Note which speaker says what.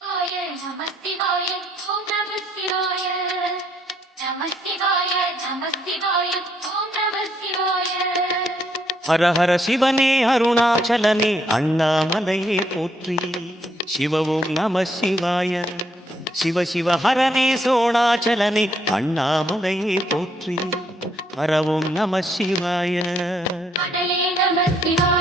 Speaker 1: ஹர
Speaker 2: ஹர சிவனே அருணாச்சலனே அண்ணாமலையே போற்றி சிவவோம் நம சிவாய சிவ சிவ ஹரனே சோணாச்சலனே அண்ணாமலையே போற்றி ஹரவோம் நம சிவாய